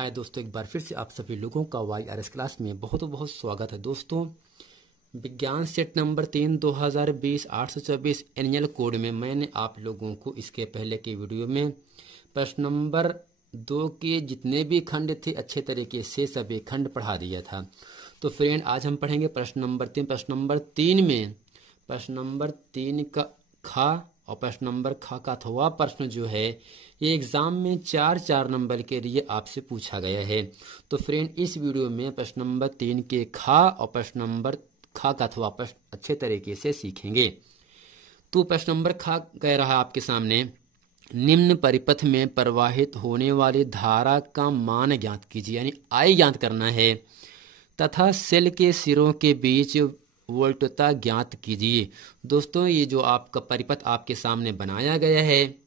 हाय दोस्तों, एक बार फिर से आप सभी लोगों का YRS क्लास में बहुत बहुत स्वागत है। दोस्तों, विज्ञान सेट नंबर 3 2020 824 एनुअल कोड में मैंने आप लोगों को इसके पहले के वीडियो में प्रश्न नंबर 2 के जितने भी खंड थे अच्छे तरीके से सभी खंड पढ़ा दिया था। तो फ्रेंड, आज हम पढ़ेंगे प्रश्न नंबर 3। प्रश्न नंबर 3 में प्रश्न नंबर 3 का खा और प्रश्न नंबर खा का अथवा प्रश्न जो है ये एग्जाम में 4 नंबर के लिए आपसे पूछा गया है। तो फ्रेंड, इस वीडियो में प्रश्न नंबर 3 के खा और प्रश्न नंबर खा का अथवा प्रश्न अच्छे तरीके से सीखेंगे। तो प्रश्न नंबर खा कह रहा है आपके सामने, निम्न परिपथ में प्रवाहित होने वाली धारा का मान ज्ञात कीजिए, यानी I ज्ञात करना है, तथा सेल के सिरों के बीच वोल्टता ज्ञात कीजिए। दोस्तों, ये जो आपका परिपथ आपके सामने बनाया गया है,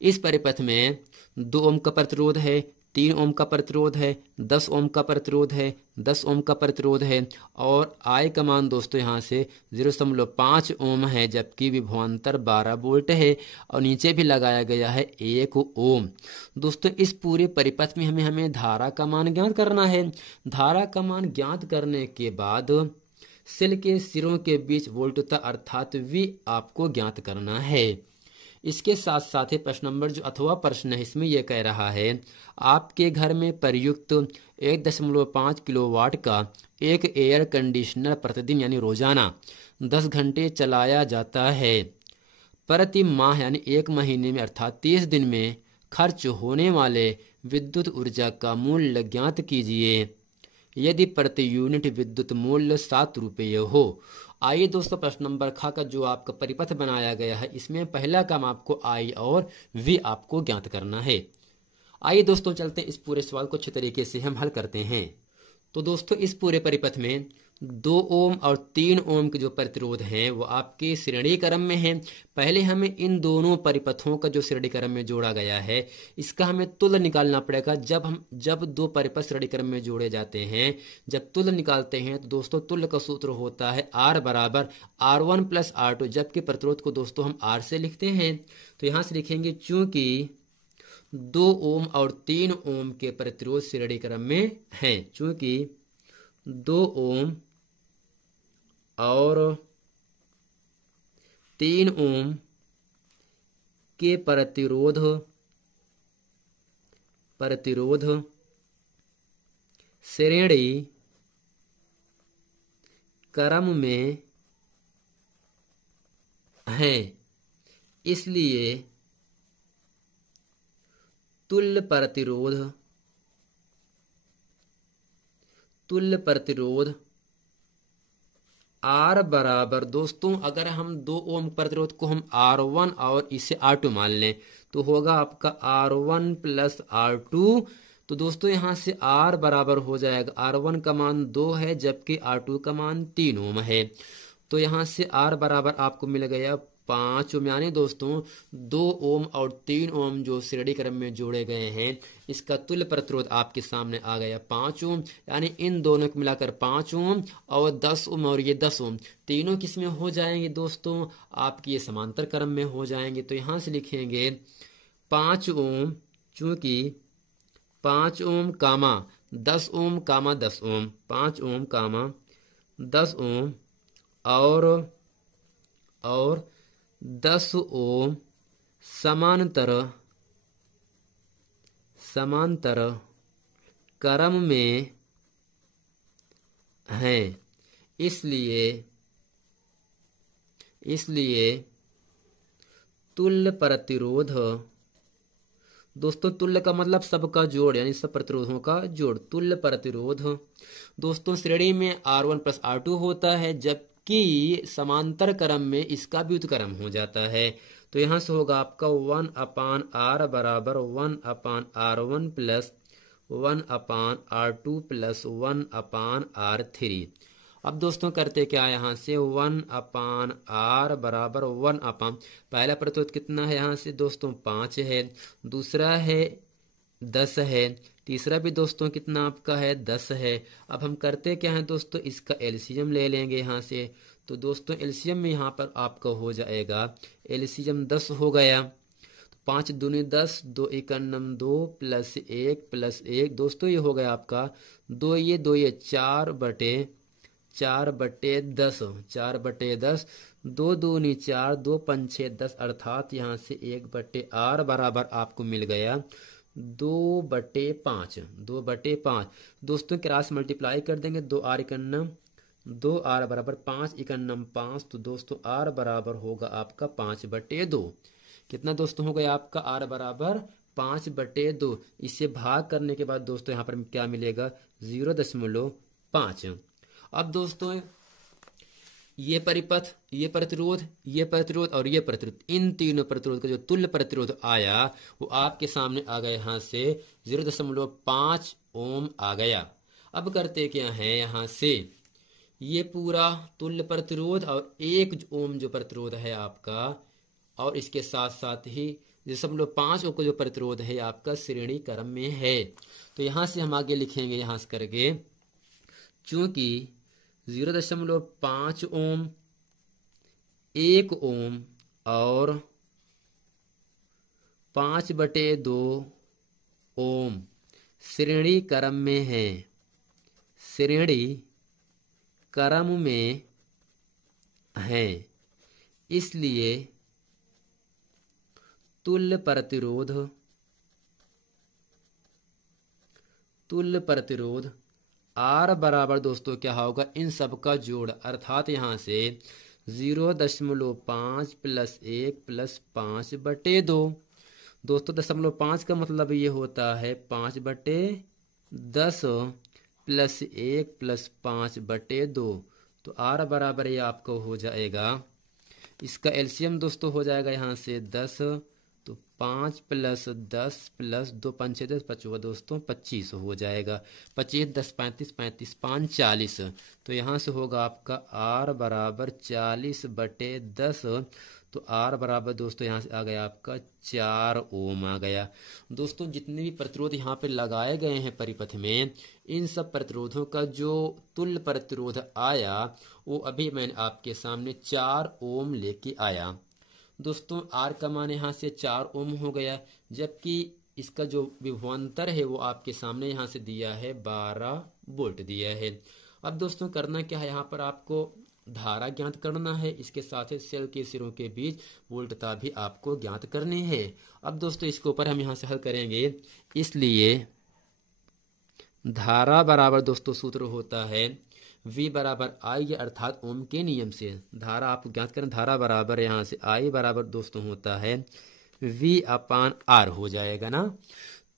इस परिपथ में 2 ओम का प्रतिरोध है, 3 ओम का प्रतिरोध है, 10 ओम का प्रतिरोध है, 10 ओम का प्रतिरोध है और I का मान दोस्तों यहाँ से 0.5 ओम है, जबकि विभवांतर 12 वोल्ट है और नीचे भी लगाया गया है 1 ओम। दोस्तों, इस पूरे परिपथ में हमें धारा का मान ज्ञात करना है। धारा का मान ज्ञात करने के बाद सेल के सिरों के बीच वोल्टता अर्थात V आपको ज्ञात करना है। इसके साथ साथ ही प्रश्न नंबर जो अथवा प्रश्न है इसमें यह कह रहा है, आपके घर में प्रयुक्त 1.5 किलोवाट का एक एयर कंडीशनर प्रतिदिन यानी रोजाना 10 घंटे चलाया जाता है। प्रति माह यानी 1 महीने में अर्थात 30 दिन में खर्च होने वाले विद्युत ऊर्जा का मूल्य ज्ञात कीजिए यदि प्रति यूनिट विद्युत मूल्य 7 रुपये हो। आइए दोस्तों, प्रश्न नंबर खा का जो आपका परिपथ बनाया गया है इसमें पहला काम आपको I और V आपको ज्ञात करना है। आइए दोस्तों, चलते इस पूरे सवाल को अच्छे तरीके से हम हल करते हैं। तो दोस्तों, इस पूरे परिपथ में 2 ओम और 3 ओम के जो प्रतिरोध हैं वो आपके श्रेणी क्रम में हैं। पहले हमें इन दोनों परिपथों का जो श्रेणी क्रम में जोड़ा गया है इसका हमें तुल्य निकालना पड़ेगा। जब 2 परिपथ श्रेणी क्रम में जोड़े जाते हैं, जब तुल्य निकालते हैं तो दोस्तों तुल्य का सूत्र होता है R बराबर R1 प्लस R2, जबकि प्रतिरोध को दोस्तों हम R से लिखते हैं। तो यहाँ से लिखेंगे चूंकि 2 ओम और 3 ओम के प्रतिरोध श्रेणी क्रम में हैं, चूंकि 2 ओम और 3 ओम के प्रतिरोध श्रेणी क्रम में हैं, इसलिए तुल्य प्रतिरोध R बराबर दोस्तों, अगर हम 2 ओम प्रतिरोध को हम R1 और इसे R2 मान लें तो होगा आपका R1 प्लस R2। तो दोस्तों यहाँ से R बराबर हो जाएगा, R1 का मान 2 है जबकि R2 का मान 3 ओम है। तो यहाँ से R बराबर आपको मिल गया 5 ओम, यानी दोस्तों 2 ओम और 3 ओम जो श्रेणी क्रम में जोड़े गए हैं इसका तुल्य प्रतिरोध आपके सामने आ गया 5 ओम, यानी इन दोनों को मिलाकर 5 ओम और 10 ओम और ये 10 ओम तीनों किस में हो जाएंगे दोस्तों, आपकी ये समांतर क्रम में हो जाएंगे। तो यहाँ से लिखेंगे 5 ओम, चूंकि 5 ओम कामा 10 ओम कामा 10 ओम, 5 ओम कामा 10 ओम और 10 ओम समांतर क्रम में हैं, इसलिए तुल्य प्रतिरोध, दोस्तों तुल्य का मतलब सबका जोड़ यानी सब प्रतिरोधों का जोड़। तुल्य प्रतिरोध दोस्तों श्रेणी में R1 प्लस R2 होता है, जबकि समांतर क्रम में इसका व्युत्क्रम हो जाता है। तो यहाँ से होगा आपका 1/R बराबर 1/R1 plus 1/R2 plus 1/R3। अब दोस्तों करते क्या, यहाँ से 1/R बराबर 1 पहला प्रतिरोध कितना है यहाँ से दोस्तों 5 है, दूसरा है 10 है, तीसरा भी दोस्तों कितना आपका है 10 है। अब हम करते क्या है दोस्तों, इसका एलसीएम ले लेंगे यहाँ से। तो दोस्तों एलसीएम में यहाँ पर आपका हो जाएगा, एलसीएम 10 हो गया, 5 दूनी 10, 2 एकन्नम 2 प्लस 1 प्लस 1। दोस्तों ये हो गया आपका 2 ये 4 बटे 10, 4 बटे 10, 2 दूनी 4, 2 पंछे 10, अर्थात यहाँ से 1/r बराबर आपको मिल गया 2/5, 2/5। दोस्तों क्रॉस मल्टीप्लाई कर देंगे, 2r एकन्नम 2r बराबर 5 एकन्नम 5, तो दोस्तों r बराबर होगा आपका 5/2। कितना दोस्तों हो गया आपका r बराबर 5/2। इसे भाग करने के बाद दोस्तों यहाँ पर क्या मिलेगा 0.5। अब दोस्तों ये परिपथ, ये प्रतिरोध, ये प्रतिरोध और ये प्रतिरोध, इन तीनों प्रतिरोध का जो तुल्य प्रतिरोध आया वो आपके सामने आ गया यहाँ से 0.5 ओम आ गया। अब करते क्या है, यहाँ से ये पूरा तुल्य प्रतिरोध और 1 ओम जो प्रतिरोध है आपका, और इसके साथ साथ ही 0.5 ओम का जो प्रतिरोध है आपका श्रेणी क्रम में है। तो यहाँ से हम आगे लिखेंगे, यहाँ से करके चूंकि 0.5 ओम, 1 ओम और 5/2 ओम श्रेणी क्रम में है, श्रेणी क्रम में है, इसलिए तुल्य प्रतिरोध R बराबर दोस्तों क्या होगा, इन सब का जोड़, अर्थात यहाँ से 0.5 प्लस 1 प्लस 5/2। दोस्तों 0.5 का मतलब ये होता है 5/10 प्लस 1 प्लस 5/2। तो R बराबर ये आपको हो जाएगा, इसका एलसीएम दोस्तों हो जाएगा यहाँ से 10, तो 5 प्लस 10 प्लस 2 पंचे 10, 5 दोस्तों 25 हो जाएगा। 25 10 35, 35 5 40। तो यहाँ से होगा आपका R बराबर 40/10। तो R बराबर दोस्तों यहाँ से आ गया आपका 4 ओम आ गया। दोस्तों जितने भी प्रतिरोध यहाँ पे लगाए गए हैं परिपथ में, इन सब प्रतिरोधों का जो तुल्य प्रतिरोध आया वो अभी मैंने आपके सामने 4 ओम लेके आया। दोस्तों R का मान यहाँ से 4 ओम हो गया, जबकि इसका जो विभवांतर है वो आपके सामने यहाँ से दिया है 12 वोल्ट दिया है। अब दोस्तों करना क्या है, यहाँ पर आपको धारा ज्ञात करना है, इसके साथ ही सेल के सिरों के बीच वोल्टता भी आपको ज्ञात करनी है। अब दोस्तों इसके ऊपर हम यहाँ से हल करेंगे, इसलिए धारा बराबर दोस्तों सूत्र होता है V बराबर I, अर्थात ओम के नियम से धारा आप ज्ञात करें, धारा बराबर यहाँ से I बराबर दोस्तों होता है V/R हो जाएगा ना।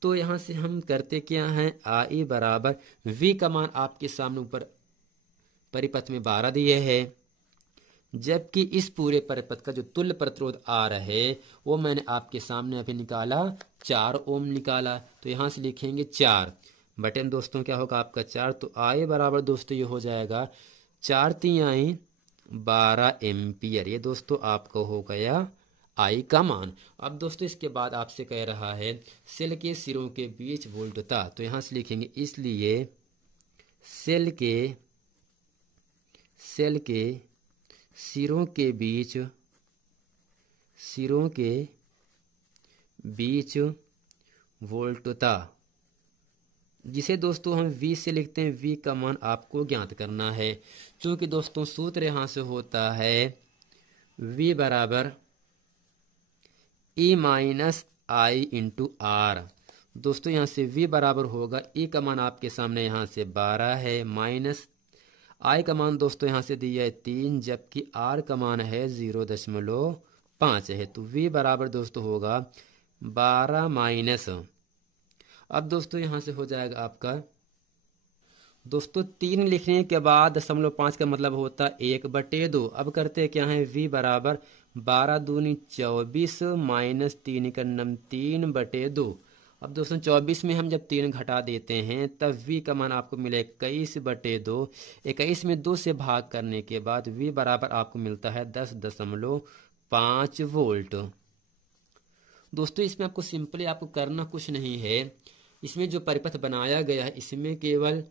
तो यहाँ से हम करते क्या है, I बराबर V का मान आपके सामने ऊपर परिपथ में 12 दिए है, जबकि इस पूरे परिपथ का जो तुल्य प्रतिरोध R है वो मैंने आपके सामने अभी निकाला 4 ओम निकाला। तो यहाँ से लिखेंगे 4 बटन दोस्तों क्या होगा आपका 4। तो I बराबर दोस्तों ये हो जाएगा 4 3 12 एम्पियर। ये दोस्तों आपको हो गया I का मान। अब दोस्तों इसके बाद आपसे कह रहा है सेल के सिरों के बीच वोल्टता। तो यहाँ से लिखेंगे इसलिए सेल के सिरों के बीच वोल्टता, जिसे दोस्तों हम V से लिखते हैं, V का मान आपको ज्ञात करना है। क्योंकि दोस्तों सूत्र यहाँ से होता है V बराबर E minus I into R। दोस्तों यहाँ से V बराबर होगा, E का मान आपके सामने यहाँ से 12 है, माइनस I का मान दोस्तों यहाँ से दिया है 3, जबकि R का मान है 0.5 है। तो V बराबर दोस्तों होगा 12 माइनस, अब दोस्तों यहाँ से हो जाएगा आपका दोस्तों 3 लिखने के बाद 0.5 का मतलब होता है 1/2। अब करते क्या है, V बराबर 12 दूनी 24 माइनस 3 का 3/2। अब दोस्तों 24 में हम जब 3 घटा देते हैं तब V का मान आपको मिले 21/2। 21 में 2 से भाग करने के बाद V बराबर आपको मिलता है 10.5 वोल्ट। दोस्तों इसमें आपको सिंपली आपको करना कुछ नहीं है, इसमें जो परिपथ बनाया गया है इसमें केवल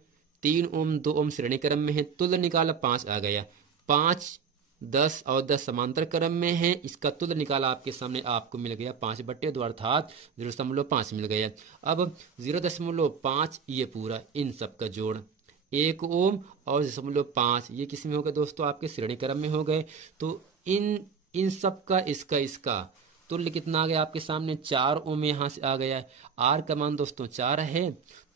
3 ओम 2 ओम श्रेणी क्रम में है, तुल्य निकाला 5 आ गया, 5 10 और 10 समांतर क्रम में है। इसका तुल्य निकाला आपके सामने, आपको मिल गया 5/2 अर्थात 0.5 मिल गया। अब 0.5 ये पूरा इन सब का जोड़ 1 ओम और 0.5 ये किस में हो गए दोस्तों, आपके श्रेणी क्रम में हो गए। तो इन सब का इसका तुल्य कितना आ गया आपके सामने, 4 ओम यहाँ से आ गया है। आर का मान दोस्तों 4 है,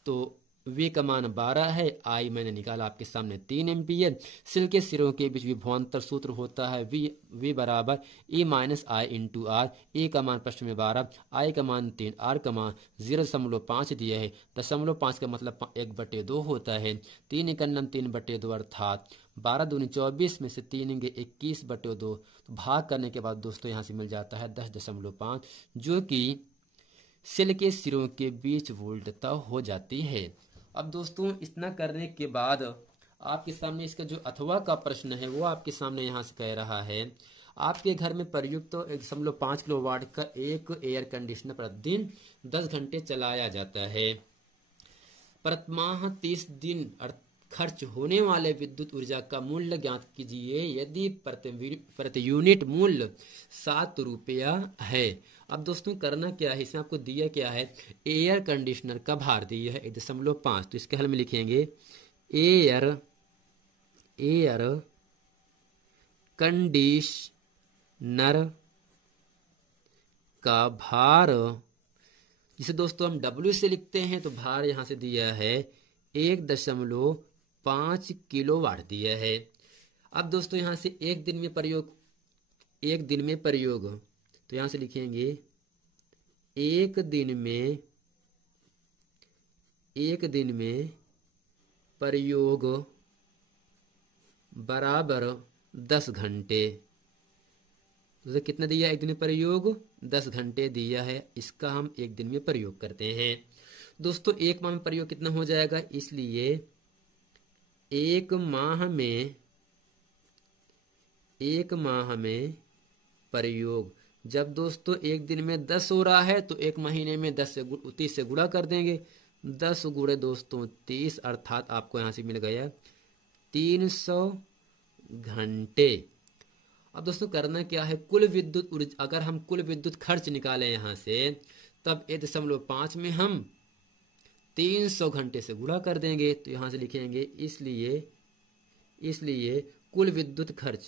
तो वी का मान 12 है। आई मैंने निकाला आपके सामने 3 एम्पियर। सिल के सिरों के बीच विभवांतर सूत्र होता है वी बराबर E minus I into are. ए का मान प्रश्न में 12, आई का मान 3, आर का मान 0.5 दिया है। 0.5 का मतलब 1/2 होता है। 3 एकन्नम 3/2 अर्थात 12 दूनी 24 में से 3 21/2। तो भाग करने के बाद दोस्तों यहाँ से मिल जाता है 10.5, जो कि सेल के सिरों के बीच वोल्टता हो जाती है। अब दोस्तों इतना करने के बाद आपके सामने इसका जो अथवा का प्रश्न है वो आपके सामने यहाँ से कह रहा है, आपके घर में प्रयुक्त 1.5 किलोवाट का एक एयर कंडीशनर प्रतिदिन 10 घंटे चलाया जाता है। प्रतिमाह 30 दिन खर्च होने वाले विद्युत ऊर्जा का मूल्य ज्ञात कीजिए यदि प्रति यूनिट मूल्य 7 रुपया है। अब दोस्तों करना क्या है, इसमें आपको दिया क्या है, एयर कंडीशनर का भार दिया है 1.5। तो इसके हल में लिखेंगे एयर कंडीशनर का भार, जिसे दोस्तों हम W से लिखते हैं, तो भार यहां से दिया है 1.5 किलोवाट दिया है। अब दोस्तों यहां से एक दिन में प्रयोग, तो यहां से लिखेंगे एक दिन में प्रयोग बराबर 10 घंटे। तो कितना दिया, एक दिन में प्रयोग 10 घंटे दिया है। इसका हम एक दिन में प्रयोग करते हैं दोस्तों। एक माह में प्रयोग कितना हो जाएगा, इसलिए एक माह में प्रयोग, जब दोस्तों एक दिन में 10 हो रहा है तो एक महीने में 30 से गुणा कर देंगे। 10 गुणे दोस्तों 30 अर्थात आपको यहां से मिल गया 300 घंटे। अब दोस्तों करना क्या है, कुल विद्युत ऊर्जा, अगर हम कुल विद्युत खर्च निकालें यहां से, तब 1.5 में हम 300 घंटे से गुणा कर देंगे। तो यहां से लिखेंगे इसलिए कुल विद्युत खर्च,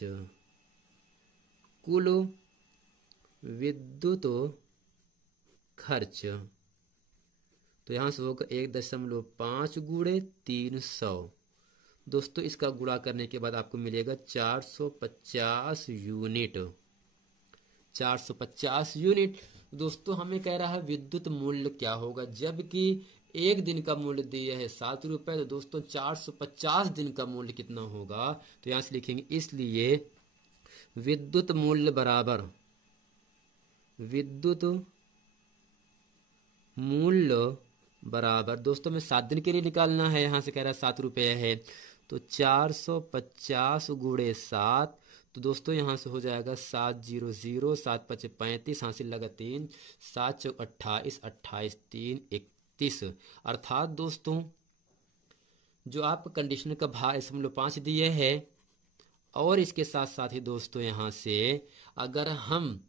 तो यहां से होगा 1.5 गुणे 300। दोस्तों इसका गुणा करने के बाद आपको मिलेगा 450 यूनिट। 450 यूनिट दोस्तों हमें कह रहा है विद्युत मूल्य क्या होगा, जबकि एक दिन का मूल्य दिया है 7 रुपए। तो दोस्तों 450 दिन का मूल्य कितना होगा, तो यहां से लिखेंगे इसलिए विद्युत मूल्य बराबर दोस्तों में 7 दिन के लिए निकालना है, यहां से कह रहा है 7 रुपये है, तो 450 गुणे 7। तो दोस्तों यहां से हो जाएगा 700, 7 5 35, हासिल लगा 3, 7 चौक 28, 28 3 31। अर्थात दोस्तों जो आप कंडीशनर का भार 5 दिए है, और इसके साथ साथ ही दोस्तों यहां से अगर हम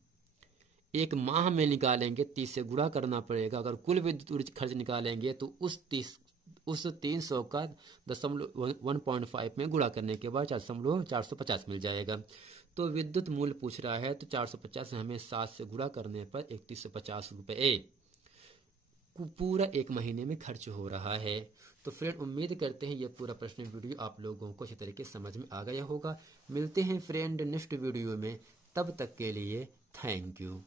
एक माह में निकालेंगे 30 से गुणा करना पड़ेगा। अगर कुल विद्युत खर्च निकालेंगे तो उस 300 का 1.5 में गुणा करने के बाद 450 मिल जाएगा। तो विद्युत मूल्य पूछ रहा है, तो 450 हमें 7 से गुणा करने पर 3150 रुपये पूरा एक महीने में खर्च हो रहा है। तो फ्रेंड उम्मीद करते हैं ये पूरा प्रश्न वीडियो आप लोगों को अच्छी तरीके से समझ में आ गया होगा। मिलते हैं फ्रेंड नेक्स्ट वीडियो में, तब तक के लिए थैंक यू।